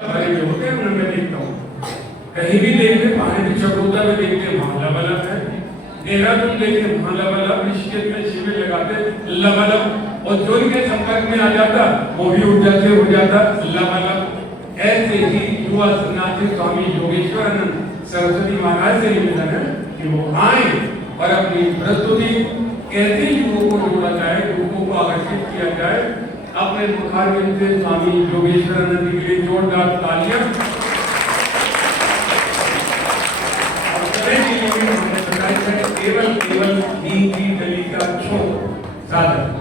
हमारे जो होते हैं उन्हें मैं देखता हूँ, कहीं भी देखते पहाड़ी की चकोता में देखते वहाँ लबालब है, देहरादून देखते वहाँ लबालब, ऋषिकेश में शिविर लगाते लबालब, और जो इनके संपर्क में आ जाता वो भी उठ जाते हो जाता लबालब। ऐसे ही युवा सन्यासी स्वामी योगेश्वरानंद सरस्वती महाराज से निवेदन है कि वो आए और अपनी प्रस्तुति कैसे युवकों को जोड़ा जाए, युवकों को आकर्षित किया जाए। अपने मुखारविंद से स्वामी योगेश्वरानंद के लिए जोरदार तालियां। और हमने बताया है केवल नीति दली का छोड़ साधन।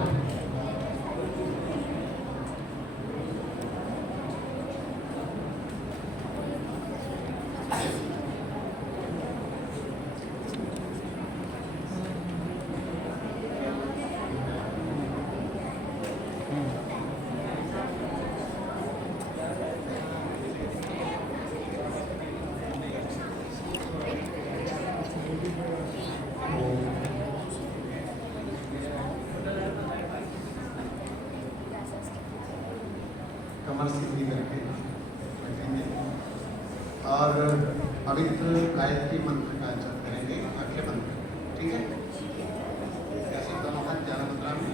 कमर सीधी करके बैठेंगे और पवित्र गायत्री मंत्र का जप करेंगे, आंखें बंद करेंगे, ठीक है। ऐसे दोनों हाथ ध्यान मुद्रा में।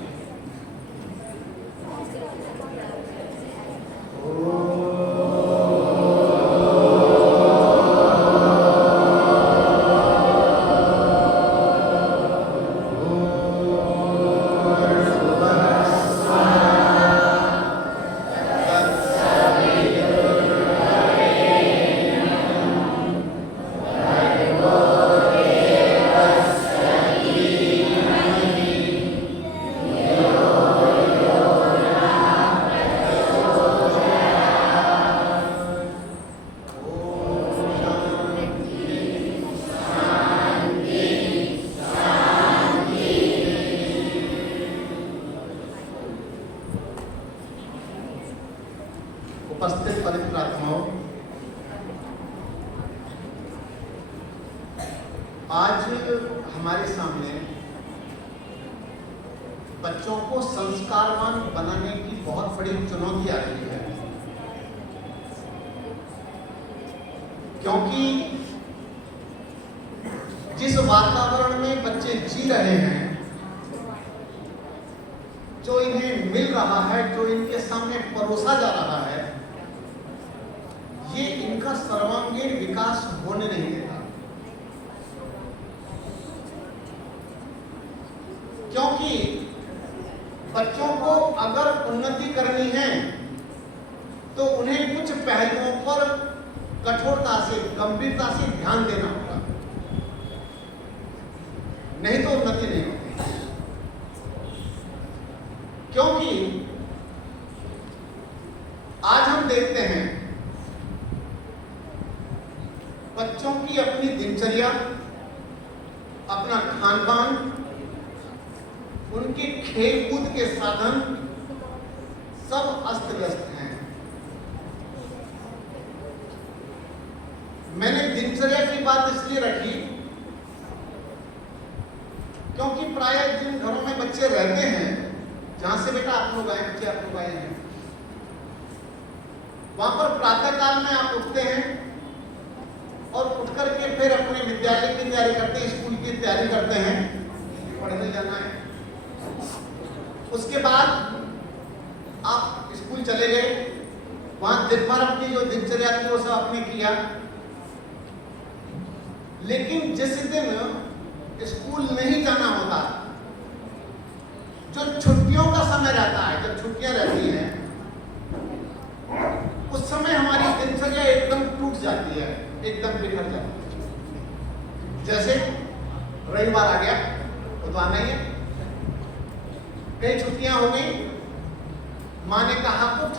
उपस्थित पवित्र आत्माओं, आज हमारे सामने बच्चों को संस्कारवान बनाने की बहुत बड़ी चुनौती आ रही है, क्योंकि जिस वातावरण में बच्चे जी रहे हैं, जो इन्हें मिल रहा है, जो इनके सामने परोसा जा रहा है, ये इनका सर्वांगीण विकास होने नहीं देता। क्योंकि बच्चों को अगर उन्नति करनी है तो उन्हें कुछ पहलुओं पर कठोरता से, गंभीरता से ध्यान देना होगा, नहीं तो उन्नति नहीं होती। क्योंकि आज हम देखते हैं बच्चों की अपनी दिनचर्या, अपना खान पान, उनके खेल कूद के साधन सब अस्त व्यस्त हैं। मैंने दिनचर्या की बात इसलिए रखी क्योंकि प्राय जिन घरों में बच्चे रहते हैं, जहां से बेटा आप लोग आए, बच्चे आप लोग आए हैं, वहां पर प्रातः काल में आप उठते हैं और उठ करके फिर अपने विद्यालय की तैयारी करते हैं, स्कूल की तैयारी करते हैं, पढ़ने जाना है। उसके बाद आप स्कूल चले गए, वहां दिन भर अपनी जो दिनचर्या थी वो सब आपने किया। लेकिन जिस दिन स्कूल नहीं जाना होता, जो छुट्टियों का समय रहता है, जब छुट्टियां रहती हैं, उस समय हमारी दिनचर्या एकदम टूट जाती है, एकदम बिखर जाती है। जैसे रविवार आ गया तो आना ही है, कई छुट्टियां हो गई, मां ने कहा उठ,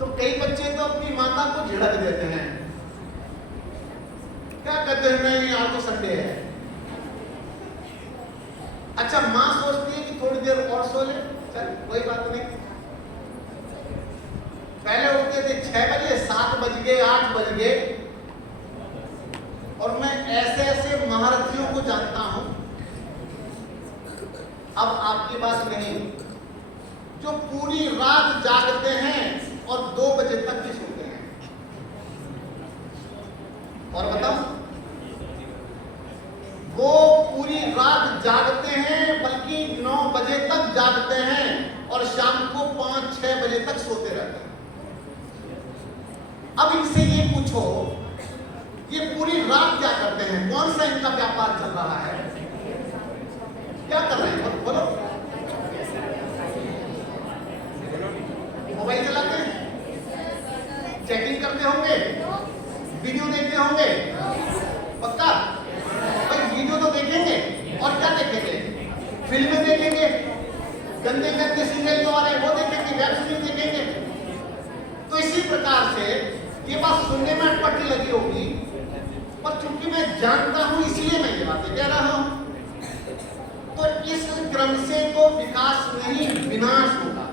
तो कई बच्चे तो अपनी माता को झिड़क देते हैं, क्या कहते हैं, नहीं आज तो संडे है। अच्छा, मां सोचती है कि थोड़ी देर और सो ले, चल कोई बात नहीं। पहले उठते थे 6 बजे, 7 बज गए, 8 बज गए, और मैं ऐसे ऐसे महारथियों को जानता हूं, अब आपकी बात नहीं, जो पूरी रात जागते हैं और 2 बजे तक भी सोते हैं। और बताओ, वो पूरी रात जागते हैं, बल्कि 9 बजे तक जागते हैं और शाम को 5-6 बजे तक सोते रहते हैं। अब इनसे ये पूछो, ये पूरी रात क्या करते हैं? कौन सा इनका व्यापार चल रहा है? क्या कर रहे हैं? बोलो। मोबाइल चलाते हैं, चैटिंग करते होंगे, वीडियो देखते होंगे, पक्का? भाई वीडियो तो देखेंगे, और क्या देखेंगे? फिल्में देखेंगे, गंदे गंदे सीरियल जो आ रहे हैं वो देखेंगे, वेब सीरीज देखेंगे। तो इसी प्रकार से ये बात सुनने में अटपटी लगी होगी, पर चूंकि मैं जानता हूं इसलिए मैं ये बातें कह रहा हूं। तो इस क्रम से तो विकास नहीं, विनाश होगा।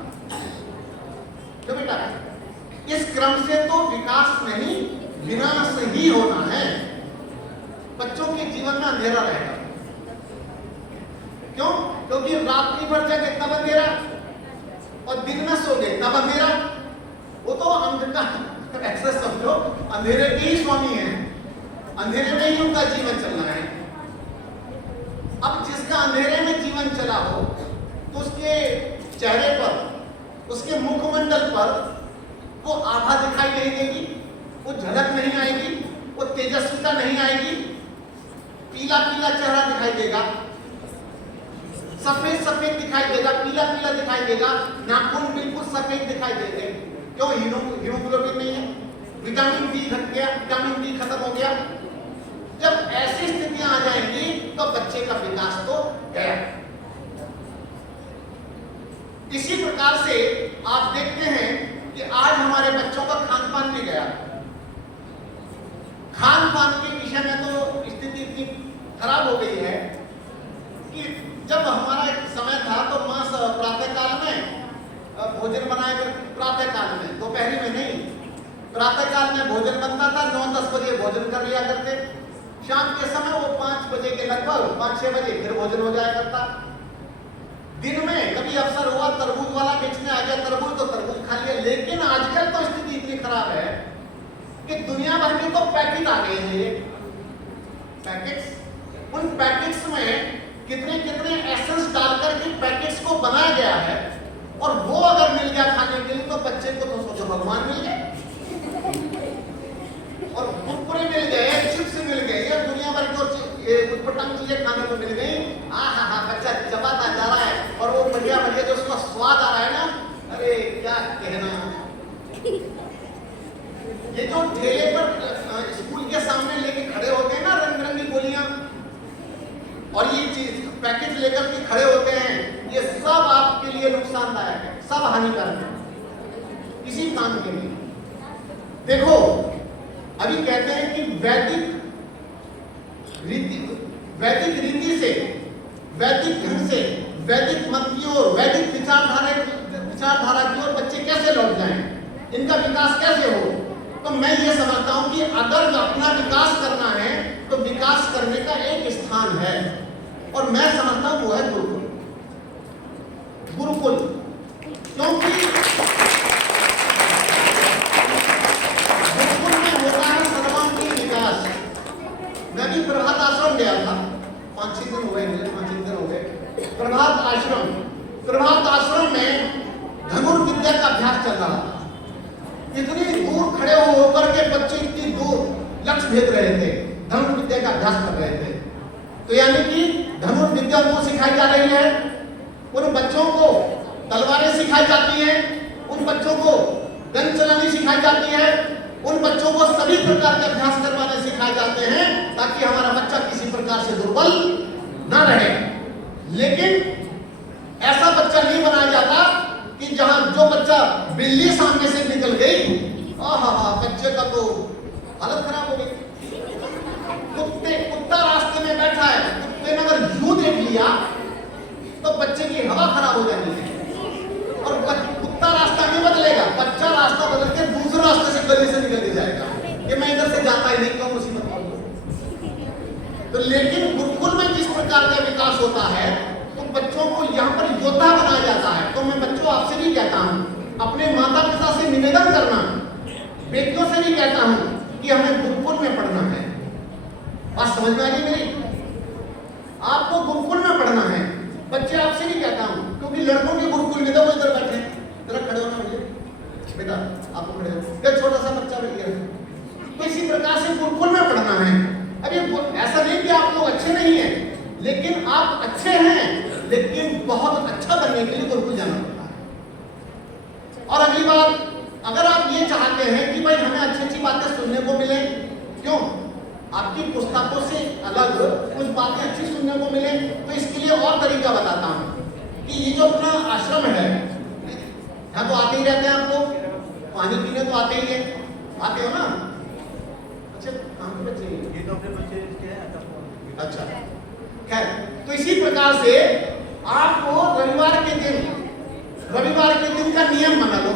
तो बेटा, इस क्रम से तो विकास नहीं, विनाश ही होना है। बच्चों के जीवन में अंधेरा रहेगा। क्यों? क्योंकि रात्रि भर जगे तब अंधेरा और दिन में सो गए तब अंधेरा। वो तो अंधकार ऐसा समझो, अंधेरे के ही स्वामी है, अंधेरे में ही उनका जीवन चलना है। अब जिसका अंधेरे में जीवन चला हो तो उसके चेहरे पर, उसके मुखमंडल पर वो आभा दिखाई नहीं देगी, वो झलक नहीं आएगी, वो तेजस्विता नहीं आएगी। पीला पीला चेहरा दिखाई देगा, सफेद सफेद दिखाई देगा, पीला पीला दिखाई देगा, नाखून बिल्कुल सफेद दिखाई देंगे। क्यों? हीमोग्लोबिन नहीं है, विटामिन डी घट गया, विटामिन डी खत्म हो गया। जब ऐसी स्थितियां आ जाएंगी तो बच्चे का विकास तो गया। इसी प्रकार से आप देखते हैं कि आज हमारे बच्चों का खान पान भी गया। खान पान के विषय में तो स्थिति इतनी खराब हो गई है कि जब हमारा एक समय था तो मां प्रातः काल में भोजन बनाया कर, प्रातः काल में, दोपहर में नहीं, प्रातः काल में भोजन बनता था, 9-10 बजे भोजन कर लिया करते। शाम के समय वो 5 बजे के लगभग, 5-6 बजे फिर भोजन हो जाया करता। दिन में कभी अवसर हुआ तरबूज वाला बेचने आ गया तरबूज, तो तरबूज खा लिया। लेकिन आजकल तो स्थिति इतनी खराब है कि दुनिया भर के तो पैकेट आ गए हैं, ये पैकेट्स। उन पैकेट्स में कितने कितने एसेंस डालकर के पैकेट्स को बनाया गया है, और वो अगर मिल गया खाने के लिए तो बच्चे को तो सोचो भगवान मिल गए, और कुरकुरे मिल गए, चिप्स मिल गए, ये दुनिया भर की उटपटांग चीजें खाने को मिल गई। हाँ, बच्चा चबाता जा रहा है और वो बढ़िया बढ़िया जो उसका स्वाद आ रहा है ना, अरे क्या कहना। ये जो ठेले पर स्कूल के सामने लेके खड़े होते हैं ना रंग बिरंगी गोलियां, और ये चीज पैकेट लेकर के खड़े होते हैं, ये सब आपके लिए नुकसानदायक है, सब हानिकारक है, किसी काम के लिए। देखो, अभी कहते हैं कि वैदिक रीति से, वैदिक ढंग से, वैदिक मत की ओर, वैदिक विचारधारा की ओर बच्चे कैसे लौट जाएं, इनका विकास कैसे हो। तो मैं ये समझता हूं कि अगर अपना विकास करना है तो विकास करने का एक स्थान है, और मैं समझता हूं वो है गुरुकुल। गुरुकुल क्योंकि गुरुकुल में होता है सर्वांगीण विकास। मैं भी प्रभात आश्रम गया था, 5-6 दिन हो गए मुझे, 5 दिन हो गए। प्रभात आश्रम में धनुर्विद्या का अभ्यास चल रहा था। इतनी दूर खड़े होकर के बच्चे इतनी दूर लक्ष्य भेद रहे थे, धनुर्विद्या का अभ्यास कर रहे थे। तो यानी कि धनुर्विद्या उनको सिखाई जा रही है, उन बच्चों को तलवारें सिखाई जाती हैं, उन बच्चों को गन चलानी सिखाई जाती है, उन बच्चों को सभी प्रकार के अभ्यास करवाने सिखाए जाते हैं, ताकि हमारा बच्चा किसी प्रकार से दुर्बल न रहे। लेकिन ऐसा बच्चा नहीं बनाया जाता कि जहां जो बच्चा बिल्ली सामने से निकल गई, बच्चे का तो हालत खराब हो गई। कुत्ता रास्ते में बैठा है, कुत्ते ने अगर यूं देख लिया तो बच्चे की हवा खराब हो जानी है, और कुत्ता रास्ता नहीं बदलेगा, बच्चा रास्ता बदल के दूसरे रास्ते से गली से निकल के जाएगा कि मैं इधर से जाता ही नहीं, क्यों मुसीबत पड़ गई। तो लेकिन गुरुकुल में जिस प्रकार का विकास होता है तो बच्चों को यहाँ पर योद्धा बनाया जाता है। तो मैं बच्चों आपसे भी कहता हूँ, अपने माता पिता से निवेदन करना, बेटियों से भी कहता हूँ कि हमें गुरुकुल में पढ़ना है। बात समझ में आ रही मेरी? आपको गुरुकुल में पढ़ना है। बच्चे आपसे भी कहता हूँ, क्योंकि लड़कों के गुरुकुल में तो वो इधर बैठे, जरा खड़े होना भैया, बेटा आपको खड़े हो, एक छोटा सा बच्चा बैठ गया। तो इसी प्रकार से गुरुकुल में पढ़ना है। अब ये ऐसा नहीं कि आप लोग अच्छे नहीं हैं, लेकिन आप अच्छे हैं, लेकिन बहुत अच्छा बनने के लिए गुरुकुल जाना पड़ता है। और अगली बात, अगर आप ये चाहते हैं कि भाई हमें अच्छी अच्छी बातें सुनने को मिले, क्यों आपकी पुस्तकों से अलग कुछ बातें अच्छी सुनने को मिले, तो इसके लिए और तरीका बताता हूँ कि ये जो अपना आश्रम है, यहाँ तो आते ही रहते हैं आप लोग, पानी पीने तो आते ही है, आते हो ना? अच्छा कहाँ के बच्चे? ये तो अपने बच्चे हैं। अच्छा खैर, तो इसी प्रकार से आपको रविवार के दिन का नियम बना लो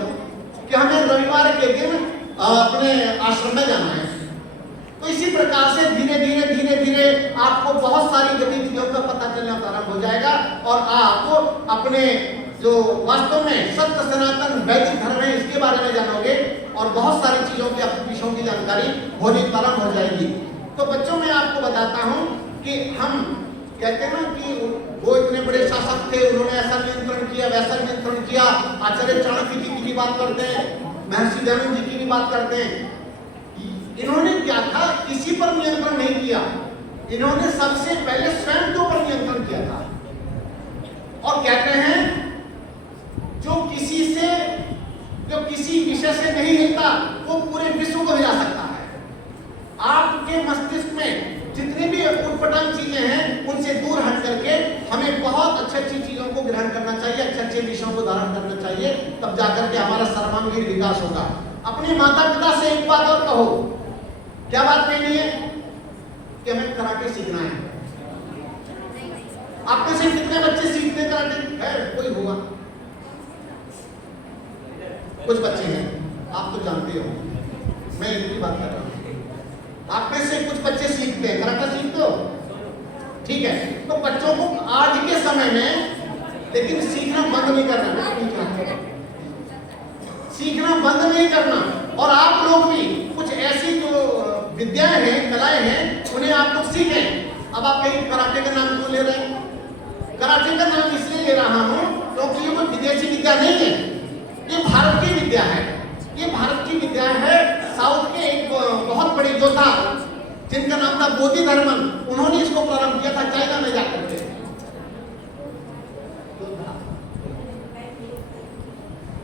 कि हमें रविवार के दिन अपने आश्रम में जाना है। तो इसी प्रकार से धीरे धीरे आपको बहुत सारी गतिविधियों का पता चलना प्रारंभ हो जाएगा और आप अपने जो वास्तव में सत्य सनातन वैदिक धर्म है इसके बारे में जानोगे और बहुत सारी चीजों की विषयों की जानकारी होनी प्रारंभ हो जाएगी। तो बच्चों में आपको बताता हूँ कि हम कहते हैं ना कि वो इतने बड़े शासक थे, उन्होंने ऐसा नियंत्रण किया, वैसा नियंत्रण किया। आचार्य चाणक्य जी की भी बात करते हैं, महर्षि दयानंद जी की भी बात करते हैं। इन्होंने क्या था, किसी पर नियंत्रण नहीं किया, इन्होंने सबसे पहले स्वयं के ऊपर नियंत्रण किया था। और कहते हैं जो किसी विषय से नहीं हिलता वो पूरे विश्व को हिला सकता है। आपके मस्तिष्क में जितनी भी उटपटांग चीजें हैं उनसे दूर हट करके हमें बहुत अच्छी चीजों को ग्रहण करना चाहिए, अच्छे विषयों को धारण करना चाहिए, तब जाकर के हमारा सर्वांगीण विकास होगा। अपने माता पिता से एक बात और कहो, क्या बात कहनी है? कि हमें कराटे सीखना है। आप में से कितने बच्चे सीखते हैं कराटे? है कोई होगा? कुछ बच्चे हैं, आप तो जानते हो, मैं इनकी बात कर रहा हूं। आप में से कुछ बच्चे सीखते हैं, कराटे सीखते हो, ठीक है। तो बच्चों को आज के समय में लेकिन सीखना बंद नहीं करना, सीखना बंद नहीं करना। और आप लोग भी कुछ ऐसी जो विद्याएं हैं, कलाएं हैं, उन्हें आप लोग सीखें। अब आप कहीं कराटे का नाम क्यों ले रहे हैं? कराटे का नाम इसलिए ले रहा हूं क्योंकि ये कोई विदेशी विद्या नहीं है, ये भारत की विद्या है। ये भारत की विद्या है। साउथ के एक बहुत बड़े योद्धा जिनका नाम था बोधि धर्मन, उन्होंने इसको प्रारंभ किया था चाइना में जाकर के।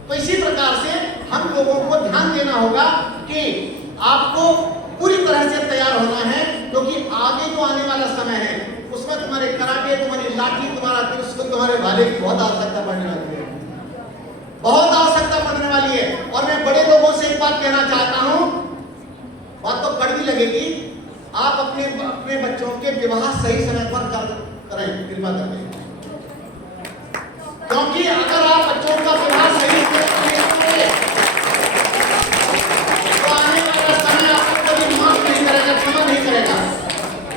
तो इसी प्रकार से हम लोगों को ध्यान देना होगा कि आपको पूरी तरह से तैयार होना है, क्योंकि आगे जो आने वाला समय है उसमें तुम्हारे कराटे, तुम्हारी लाठी, तुम्हारा त्रिशूल, तुम्हारे भाले की बहुत आवश्यकता पड़ने वाली है, बहुत आवश्यकता पड़ने वाली है। और मैं बड़े लोगों से एक बात कहना चाहता हूं, बात तो कड़वी लगेगी, आप अपने बच्चों के विवाह सही समय पर करें, कृपा करके। क्योंकि अगर आप बच्चों का विवाह सही समय पर करेंगे तो आने वाला समय आपको कभी माफ नहीं करेगा, क्षमा नहीं करेगा।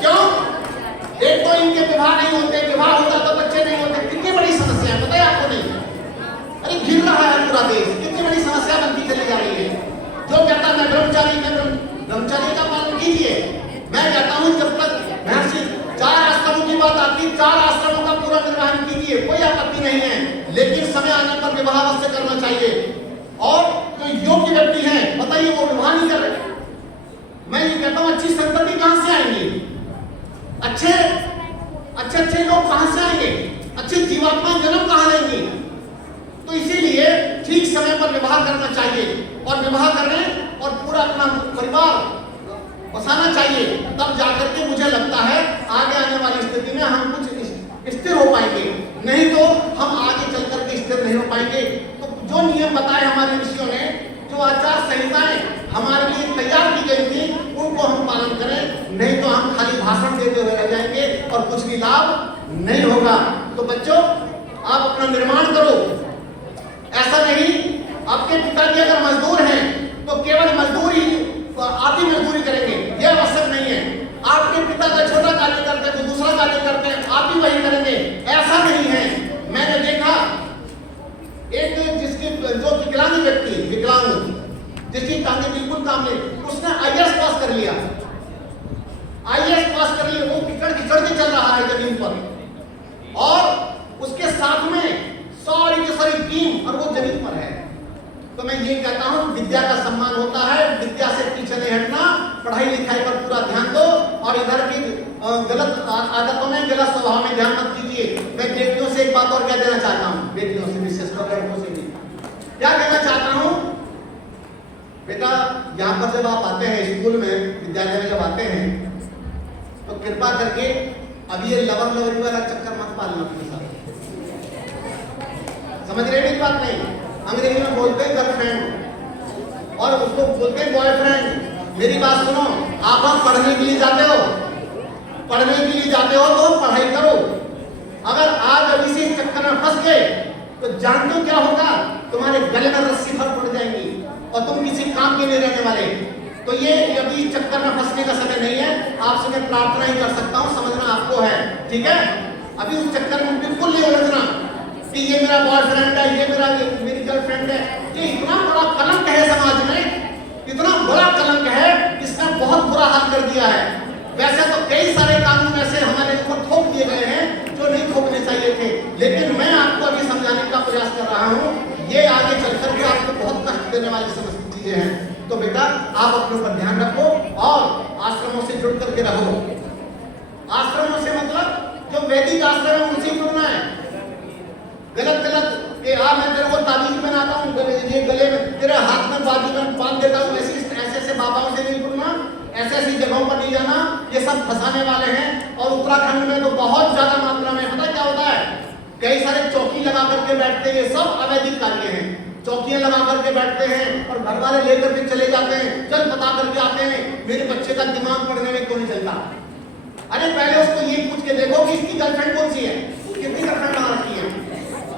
क्यों? एक तो इनके विवाह नहीं होते, विवाह होता तो बच्चे नहीं होते। कितनी बड़ी समस्या है, पता है आपको? नहीं, अरे घिर रहा है पूरा देश, कितनी बड़ी समस्या बनती चली जा रही है। जो कहता है मैं ब्रह्मचारी का पालन कीजिए, मैं कहता हूं जब तक महर्षि 4 आश्रमों की बात आती, 4 आश्रमों का पूरा निर्वहन कीजिए, कोई आपत्ति नहीं है, लेकिन समय आने पर विवाह अवश्य करना चाहिए। और जो योग्य व्यक्ति हैं, बताइए वो विवाह नहीं कर रहे। मैं ये कहता हूं अच्छी संतति कहां से आएंगी? अच्छे लोग कहां से आएंगे? अच्छी जीवात्मा जन्म कहां लेंगी? तो इसीलिए ठीक समय पर विवाह करना चाहिए और विवाह करें और पूरा अपना परिवार बसाना चाहिए, तब जाकर के मुझे लगता है आगे आने वाली स्थिति में हम कुछ स्थिर हो पाएंगे, नहीं तो हम आगे चल करके स्थिर नहीं हो पाएंगे। तो जो नियम बताए हमारे ऋषियों ने, जो आचार संहिताएं हमारे लिए तैयार की गई थी, उनको हम पालन करें, नहीं तो हम खाली भाषण देते हुए रह जाएंगे और कुछ भी लाभ नहीं होगा। तो बच्चों, आप अपना निर्माण करो। ऐसा नहीं, आपके पिताजी अगर मजदूर हैं तो केवल मजदूरी, आधी मजदूरी करेंगे, यह आवश्यक नहीं है। आपके पिता का छोटा कार्य करते हैं तो दूसरा कार्य करते हैं, आप भी वही करेंगे, ऐसा नहीं है। मैंने देखा जिसकी टांगे बिल्कुल काम नहीं, उसने आईएएस पास कर लिया, आईएएस पास कर लिया, वो किचड़ किचड़ के चल रहा है जमीन पर, और उसके साथ में सारी की सारी टीम और वो जमीन पर है। तो मैं ये कहता हूं, विद्या का सम्मान होता है, विद्या से पीछे नहीं हटना, पढ़ाई लिखाई पर पूरा ध्यान दो, और इधर की गलत आदतों में, गलत स्वभाव में ध्यान मत दीजिए। मैं बेटियों से एक बात और कह देना चाहता हूं, बेटियों से, विशेषकर लड़कों से भी क्या कहना चाहता हूं, बेटा यहाँ पर जब आप आते हैं स्कूल में, विद्यालय में जब आते हैं, तो कृपा करके अब ये लवर लवरी वाला चक्कर मत पालना अपने साथ। समझ रहे मेरी बात? नहीं, अंग्रेजी में बोलते हैं गर्लफ्रेंड और उसको बोलते हैं बॉयफ्रेंड। मेरी बात सुनो, आप पढ़ने के लिए जाते हो, पढ़ने के लिए जाते हो तो पढ़ाई करो। अगर आज अभी से इस चक्कर में फंस गए तो जानते हो क्या होगा, तुम्हारे गले में रस्सी भर पड़ जाएंगी और तुम किसी काम के नहीं रहने वाले। तो ये अभी इस चक्कर में फंसने का समय नहीं है। आपसे मैं प्रार्थना ही कर सकता हूँ, समझना आपको है, ठीक है? अभी उस चक्कर में बिल्कुल नहीं उलझना कि ये मेरा बॉयफ्रेंड है, ये मेरी गर्लफ्रेंड है। ये इतना बड़ा कलंक है समाज में, इतना बड़ा कलंक है, इसने बहुत बुरा हाल कर दिया है। वैसे तो कई सारे कानून ऐसे हमारे ऊपर थोप दिए गए हैं जो नहीं थोपने चाहिए थे, लेकिन मैं आपको अभी समझाने का प्रयास कर रहा हूँ। ये आगे चलकर के आपको बहुत कष्ट देने वाली चीजें हैं। तो बेटा आप अपने ऊपर ध्यान रखो और आश्रमों से जुड़ करके रहो। आश्रमों से मतलब जो वैदिक आश्रम है उनसे जुड़ना है। गलत ये मैं तेरे को ताबीज बनाता हूँ, ये गले में, तेरे हाथ में बाजू में बांध देता हूँ, ऐसे बाबाओं से नहीं जुड़ना, ऐसी जगहों पर नहीं जाना। ये सब फंसाने वाले हैं। और उत्तराखंड में तो बहुत ज्यादा मात्रा में पता क्या होता है, कई सारे चौकी लगा करके बैठते हैं। ये सब अवैधिक कार्य हैं। चौकियां लगा करके बैठते हैं और घर वाले लेकर के चले जाते हैं, चल बता करके आते हैं मेरे बच्चे का दिमाग पढ़ने में क्यों नहीं चलता। अरे पहले उसको ये पूछ के देखो कि इसकी गर्लफ्रेंड कौन सी है, कितनी गर्लफ्रेंड बना रखी है।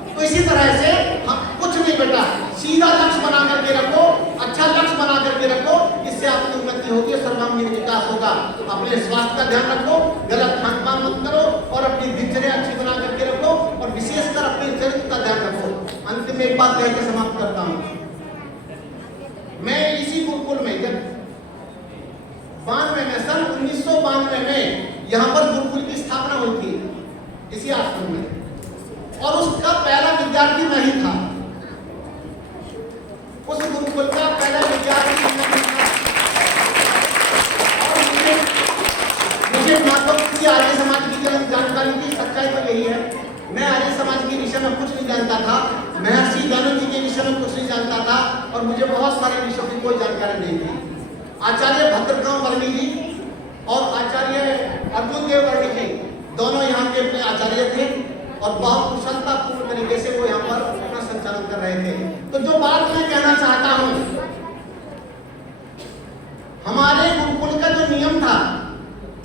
तो इसी तरह से हम कुछ नहीं बेटा, सीधा लक्ष्य बना करके रखो, अच्छा लक्ष्य बना करके रखो, इससे आपकी उन्नति होगी, सर्वांगीण विकास होगा। अपने स्वास्थ्य का ध्यान रखो, गलत खान पान मत करो और अपनी दिनचर्या अच्छी बना करके रखो और विशेषकर अपने चरित्र का ध्यान रखो। अंत में एक बात कह के समाप्त करता हूं। मैं इसी गुरुकुल में जब 92 में, सन 1992 में यहाँ पर गुरुकुल की स्थापना हुई थी, इसी आश्रम में, और उसका पहला विद्यार्थी मैं ही था। उस गुरुकुल का पहला विद्यार्थी मैं ही था। और मुझे माधव की आर्य समाज की जानकारी की सच्चाई तो यही है, मैं आर्य समाज के विषय में कुछ नहीं जानता था, महर्षि ज्ञानंद जी के विषय में कुछ नहीं जानता था, और मुझे बहुत सारे विषयों की कोई जानकारी नहीं थी। आचार्य भद्रकाम वर्मी जी और आचार्य अर्जुन देव वर्मी जी दोनों यहाँ के अपने आचार्य थे और बहुत कुशलतापूर्ण तरीके से वो यहाँ पर अपना संचालन कर रहे थे। तो जो बात मैं कहना चाहता हूँ, हमारे गुरुकुल का जो नियम था,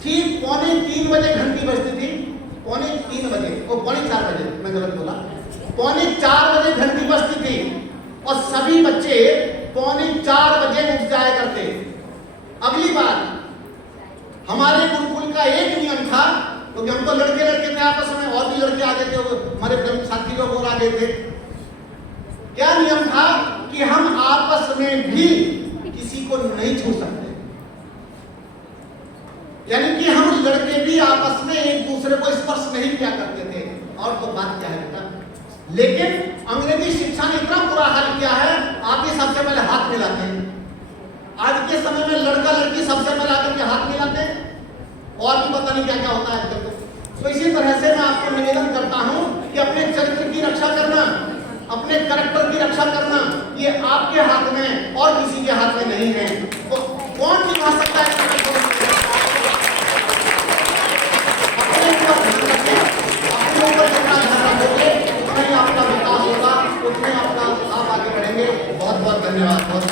ठीक 2:45 बजे घंटी बजती थी, 3:45 बजे, वो 4:45 बजे, मैं गलत बोला, 4:45 बजे घंटी बजती थी और सभी बच्चे 4:45 बजे उठ जाया करते। अगली बात, हमारे गुरुकुल का एक नियम था, क्योंकि हम तो लड़के थे आपस में, और भी लड़के आगे थे, हमारे साथी लोग और आगे थे। क्या नियम था कि हम आपस में भी किसी को नहीं छू सकते, यानी कि हम लड़के भी आपस में एक दूसरे को स्पर्श नहीं किया करते थे। और तो बात क्या है बेटा, लेकिन अंग्रेजी शिक्षा ने इतना बुरा हाल किया है, आप ही सबसे पहले हाथ मिलाते हैं। आज के समय में लड़का लड़की सबसे पहले आकर के हाथ मिलाते हैं, और भी पता नहीं क्या क्या होता है आजकल। तो इसी तरह से मैं आपको निवेदन करता हूं कि अपने चरित्र की रक्षा करना, अपने कैरेक्टर की रक्षा करना, ये आपके हाथ में और किसी के हाथ में नहीं है। तो कौन निभा सकता है? अपने ऊपर ध्यान रखें, अपने ऊपर जितना ध्यान रखोगे उतना ही आपका विकास होगा, उतना ही आप आगे बढ़ेंगे। बहुत बहुत धन्यवाद। बहुत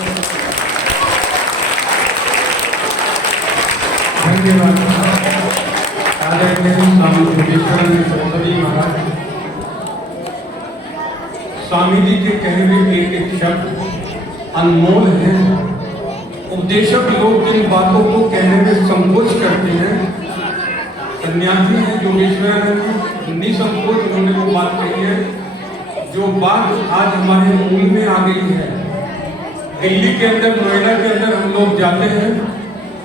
स्वामी जी के कहे हुए एक एक शब्द अनमोल है। उपदेशक लोग जिन बातों को कहने में संकोच करते हैं, सन्यासी हैं योगेश्वर निसंकोच उन्होंने वो बात कही है, जो बात आज हमारे मूल में आ गई है। दिल्ली के अंदर, नोएडा के अंदर हम लोग जाते हैं,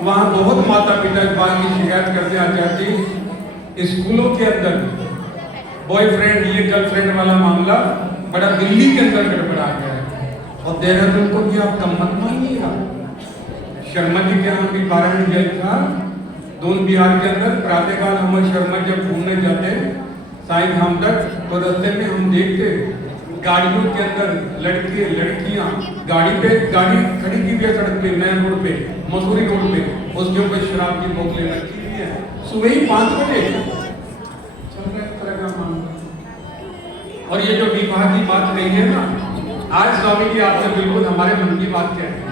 वहाँ बहुत माता पिता इस बात की शिकायत करते हैं आचार्य जी, स्कूलों के अंदर बॉयफ्रेंड ये गर्लफ्रेंड वाला मामला बड़ा दिल्ली के अंदर गड़बड़ा गया है, और देहरादून को भी आप कम मत मानिएगा। शर्मा जी के यहाँ भी 12 रिजल्ट था, दोन बिहार के अंदर। प्रातःकाल हम शर्मा जब घूमने जाते साईं धाम तक, तो रास्ते में हम देखते गाड़ियों के अंदर लड़के लड़कियां गाड़ी खड़ी की हुई है सड़क पे, नया रोड पे, मसूरी रोड पे, उसके ऊपर शराब की बोतलें रखी हुई है, सुबह ही 5 बजे चल रहा है इस तरह का मामला। और ये जो विवाह की बात कही है ना, आज स्वामी जी आपने बिल्कुल हमारे मन की बात कह रहे हैं।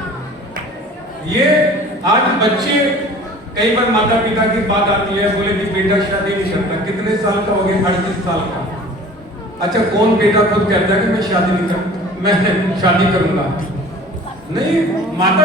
ये आज बच्चे, कई बार माता पिता की बात आती है, बोले कि बेटा शादी नहीं करता, कितने साल का हो गया? 38 साल का। अच्छा, कौन बेटा खुद कहता है कि मैं शादी नहीं करूंगा, मैं शादी करूंगा? नहीं, माता